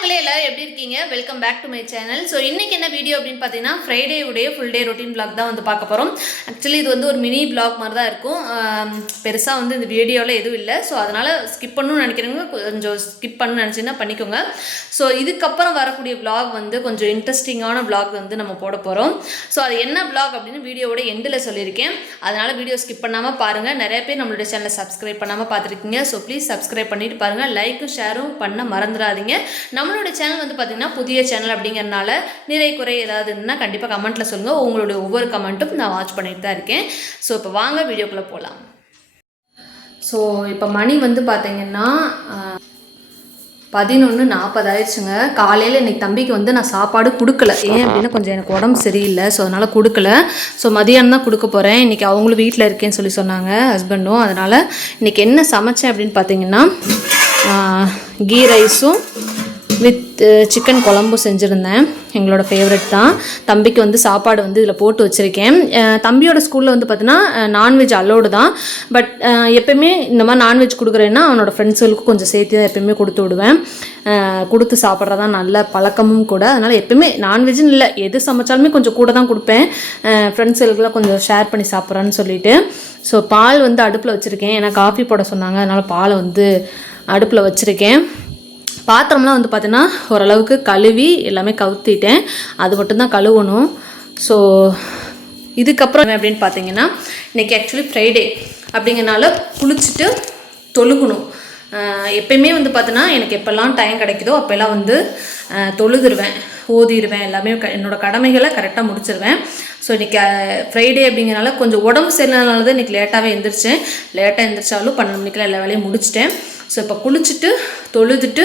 மக்களே எல்லாரும் எப்படி இருக்கீங்க? Welcome back to my channel. So இன்றைக்கி என்ன வீடியோ அப்படின்னு பார்த்தீங்கன்னா ஃப்ரைடே உடைய ஃபுல் டே ரொட்டீன் பிளாக் தான் வந்து பார்க்க போகிறோம். ஆக்சுவலி இது வந்து ஒரு மினி பிளாக் மாதிரி தான் இருக்கும். பெருசாக வந்து இந்த வீடியோவில் எதுவும் இல்லை. ஸோ அதனால் ஸ்கிப் பண்ணணும்னு நினைக்கிறவங்க கொஞ்சம் ஸ்கிப் பண்ணணும்னு நினச்சிங்கன்னா பண்ணிக்கோங்க. ஸோ இதுக்கப்புறம் வரக்கூடிய பிளாக் வந்து கொஞ்சம் இன்ட்ரெஸ்டிங்கான பிளாக் வந்து நம்ம போட போகிறோம். ஸோ அது என்ன பிளாக் அப்படின்னு வீடியோவோட எண்டில் சொல்லியிருக்கேன். அதனால் வீடியோ ஸ்கிப் பண்ணாமல் பாருங்கள். நிறைய பேர் நம்மளுடைய சேனலை சப்ஸ்கிரைப் பண்ணாமல் பார்த்துருக்கீங்க. ஸோ ப்ளீஸ் சப்ஸ்கிரைப் பண்ணிவிட்டு பாருங்கள். லைக்கும் ஷேரும் பண்ண மறந்துடாதீங்க. நம்மளோட சேனல் வந்து பார்த்தீங்கன்னா புதிய சேனல் அப்படிங்கிறனால நிறை குறை ஏதாவது இருந்தால் கண்டிப்பாக கமெண்ட்டில் சொல்லுங்கள். உங்களுடைய ஒவ்வொரு கமெண்ட்டும் நான் வாட்ச் பண்ணிட்டு தான் இருக்கேன். ஸோ இப்போ வாங்க வீடியோக்குள்ளே போகலாம். ஸோ இப்போ மணி வந்து பார்த்தீங்கன்னா 11:40 ஆயிடுச்சுங்க. காலையில் இன்றைக்கி தம்பிக்கு வந்து நான் சாப்பாடு கொடுக்கல. ஏன் அப்படின்னா கொஞ்சம் எனக்கு உடம்பு சரியில்லை. ஸோ அதனால் கொடுக்கல. ஸோ மதியானம் தான் கொடுக்க போகிறேன். இன்றைக்கி அவங்களும் வீட்டில் இருக்கேன்னு சொல்லி சொன்னாங்க ஹஸ்பண்டும். அதனால் இன்றைக்கி என்ன சமைச்சேன் அப்படின்னு பார்த்தீங்கன்னா கீ ரைஸும் வித் சிக்கன் குழம்பும் செஞ்சுருந்தேன். எங்களோட ஃபேவரட் தான். தம்பிக்கு வந்து சாப்பாடு வந்து இதில் போட்டு வச்சுருக்கேன். தம்பியோட ஸ்கூலில் வந்து பார்த்தீங்கன்னா நான்வெஜ் அலோடு தான். பட் எப்போயுமே இந்த மாதிரி நான்வெஜ் கொடுக்குறேன்னா அவனோட ஃப்ரெண்ட்ஸுகளுக்கும் கொஞ்சம் சேர்த்து தான் எப்போயுமே கொடுத்து விடுவேன். கொடுத்து சாப்பிட்றதான் நல்ல பழக்கமும் கூட. அதனால் எப்போயுமே நான்வெஜ்னு இல்லை, எது சமைச்சாலுமே கொஞ்சம் கூட தான் கொடுப்பேன். ஃப்ரெண்ட்ஸுகளுக்குலாம் கொஞ்சம் ஷேர் பண்ணி சாப்பிட்றான்னு சொல்லிட்டு. ஸோ பால் வந்து அடுப்பில் வச்சுருக்கேன். ஏன்னா காஃபி போட சொன்னாங்க. அதனால் பாலை வந்து அடுப்பில் வச்சுருக்கேன். பாத்திரம்லாம் வந்து பார்த்தீங்கன்னா ஓரளவுக்கு கழுவி எல்லாமே கவுத்திட்டேன். அது மட்டும்தான் கழுவணும். ஸோ இதுக்கப்புறம் அப்படின்னு பார்த்தீங்கன்னா இன்றைக்கி ஆக்சுவலி ஃப்ரைடே அப்படிங்கிறனால குளிச்சுட்டு தொழுகணும். எப்பயுமே வந்து பார்த்தீங்கன்னா எனக்கு எப்போல்லாம் டைம் கிடைக்குதோ அப்போல்லாம் வந்து தொழுதுருவேன், ஓதிடுவேன். எல்லாமே என்னோடய கடமைகளை கரெக்டாக முடிச்சிருவேன். ஸோ இன்றைக்கி ஃப்ரைடே அப்படிங்கிறனால கொஞ்சம் உடம்பு சரியில்லைனால தான் இன்றைக்கி லேட்டாகவே எழுந்திரிச்சேன். லேட்டாக எழுந்திரிச்சாலும் 12 மணிக்கெலாம் எல்லா வேலையும் முடிச்சிட்டேன். ஸோ இப்போ குளிச்சுட்டு தொழுதுட்டு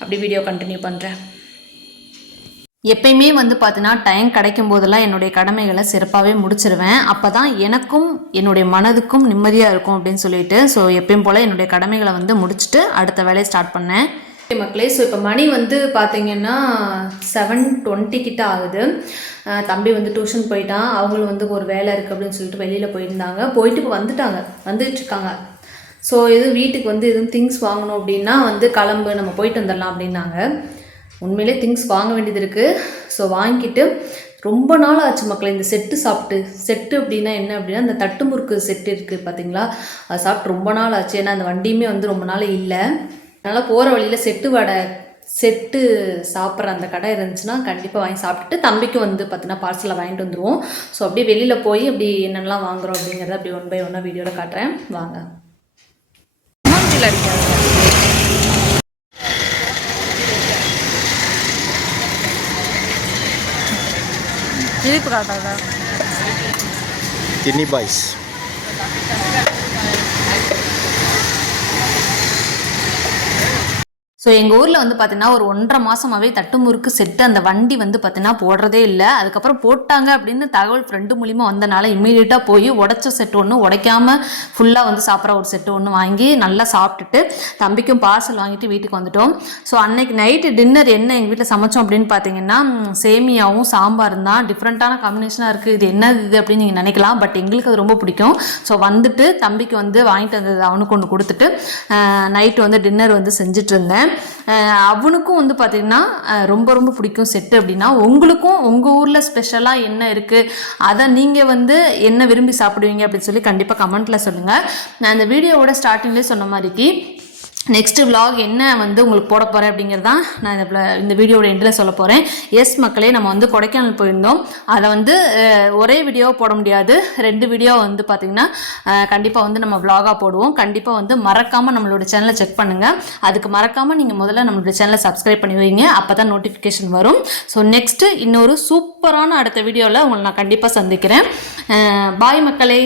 அப்படி வீடியோ கண்டினியூ பண்ணுறேன். எப்பயுமே வந்து பார்த்தீங்கன்னா டைம் கிடைக்கும் போதெல்லாம் என்னுடைய கடமைகளை சிறப்பாகவே முடிச்சிருவேன். அப்போ தான் எனக்கும் என்னுடைய மனதுக்கும் நிம்மதியாக இருக்கும் அப்படின்னு சொல்லிட்டு. ஸோ எப்பயும் போல் என்னுடைய கடமைகளை வந்து முடிச்சுட்டு அடுத்த வேலையை ஸ்டார்ட் பண்ணேன். மக்களே, ஸோ இப்போ மணி வந்து பார்த்தீங்கன்னா 7:20 கிட்ட ஆகுது. தம்பி வந்து டியூஷன் போயிட்டான். அவங்களும் வந்து ஒரு வேலை இருக்குது அப்படின்னு சொல்லிட்டு வெளியில் போயிருந்தாங்க. போயிட்டு இப்போ வந்துட்டுருக்காங்க. ஸோ எதுவும் வீட்டுக்கு வந்து எதுவும் திங்ஸ் வாங்கணும் அப்படின்னா வந்து கிளம்பு, நம்ம போயிட்டு வந்துடலாம் அப்படின்னாங்க. உண்மையிலே திங்ஸ் வாங்க வேண்டியது இருக்குது. ஸோ வாங்கிட்டு ரொம்ப நாள் ஆச்சு மக்களே இந்த செட்டு சாப்பிட்டு. செட்டு அப்படின்னா என்ன அப்படின்னா இந்த தட்டு முறுக்கு செட்டு இருக்குது பார்த்தீங்களா, அது சாப்பிட்டு ரொம்ப நாள் ஆச்சு. ஏன்னா அந்த வண்டியுமே வந்து ரொம்ப நாள் இல்லை. அதனால் போகிற வழியில் செட்டு சாப்பிட்ற அந்த கடை இருந்துச்சுன்னா கண்டிப்பாக வாங்கி சாப்பிட்டுட்டு தம்பிக்கும் வந்து பார்த்தீங்கன்னா பார்சலை வாங்கிட்டு வந்துடுவோம். ஸோ அப்படியே வெளியில் போய் அப்படி என்னென்னலாம் வாங்குகிறோம் அப்படிங்கிறத அப்படி 1 by 1 வீடியோவில் காட்டுறேன். வாங்க. Tini Boys. ஸோ எங்கள் ஊரில் வந்து பார்த்தீங்கன்னா ஒரு 1.5 மாதமாகவே தட்டு முறுக்கு செட்டு அந்த வண்டி வந்து பார்த்தீங்கன்னா போடுறதே இல்லை. அதுக்கப்புறம் போட்டாங்க அப்படின்னு தகவல் ஃப்ரெண்டு மூலிமா வந்தனால இம்மீடியட்டாக போய் உடைச்ச செட்டு ஒன்று, உடைக்காமல் ஃபுல்லாக வந்து சாப்பிட்ற ஒரு செட்டு ஒன்று வாங்கி நல்லா சாப்பிட்டுட்டு தம்பிக்கும் பார்சல் வாங்கிட்டு வீட்டுக்கு வந்துட்டோம். ஸோ அன்னைக்கு நைட்டு டின்னர் என்ன எங்கள் வீட்டில் சமைச்சோம் அப்படின்னு பார்த்தீங்கன்னா சேமியாவும் சாம்பாரும் தான். டிஃப்ரெண்ட்டான காம்பினேஷனாக இருக்குது. இது என்னது இது அப்படின்னு நீங்கள் நினைக்கலாம். பட் எங்களுக்கு அது ரொம்ப பிடிக்கும். ஸோ வந்துட்டு தம்பிக்கு வந்து வாங்கிட்டு வந்தது அவனுக்கு ஒன்று கொடுத்துட்டு நைட்டு வந்து டின்னர் வந்து செஞ்சுட்டு இருந்தேன். அவனுக்கும் வந்து பார்த்தீங்கன்னா ரொம்ப ரொம்ப பிடிக்கும் செட்டு அப்படின்னா. உங்களுக்கும் உங்கள் ஊரில் ஸ்பெஷலாக என்ன இருக்குது, அதை நீங்கள் வந்து என்ன விரும்பி சாப்பிடுவீங்க அப்படின்னு சொல்லி கண்டிப்பாக கமெண்ட்டில் சொல்லுங்கள். நான் இந்த வீடியோவோட ஸ்டார்டிங்லேயே சொன்ன மாதிரிக்கு நெக்ஸ்ட் விலாக் என்ன வந்து உங்களுக்கு போட போகிறேன் அப்படிங்கிறது தான் நான் இந்த வீடியோட எண்டில் சொல்ல போகிறேன். எஸ் மக்களே, நம்ம வந்து கொடைக்கானல் போயிருந்தோம். அதை வந்து ஒரே வீடியோ போட முடியாது, 2 வீடியோ வந்து பார்த்திங்கன்னா கண்டிப்பாக வந்து நம்ம விலாகாக போடுவோம். கண்டிப்பாக வந்து மறக்காமல் நம்மளோட சேனலை செக் பண்ணுங்கள். அதுக்கு மறக்காமல் நீங்கள் முதல்ல நம்மளோட சேனலை சப்ஸ்கிரைப் பண்ணி வைங்க. அப்போ தான் நோட்டிஃபிகேஷன் வரும். ஸோ நெக்ஸ்ட்டு இன்னொரு சூப்பரான அடுத்த வீடியோவில் உங்களை நான் கண்டிப்பாக சந்திக்கிறேன். பாய் மக்களே.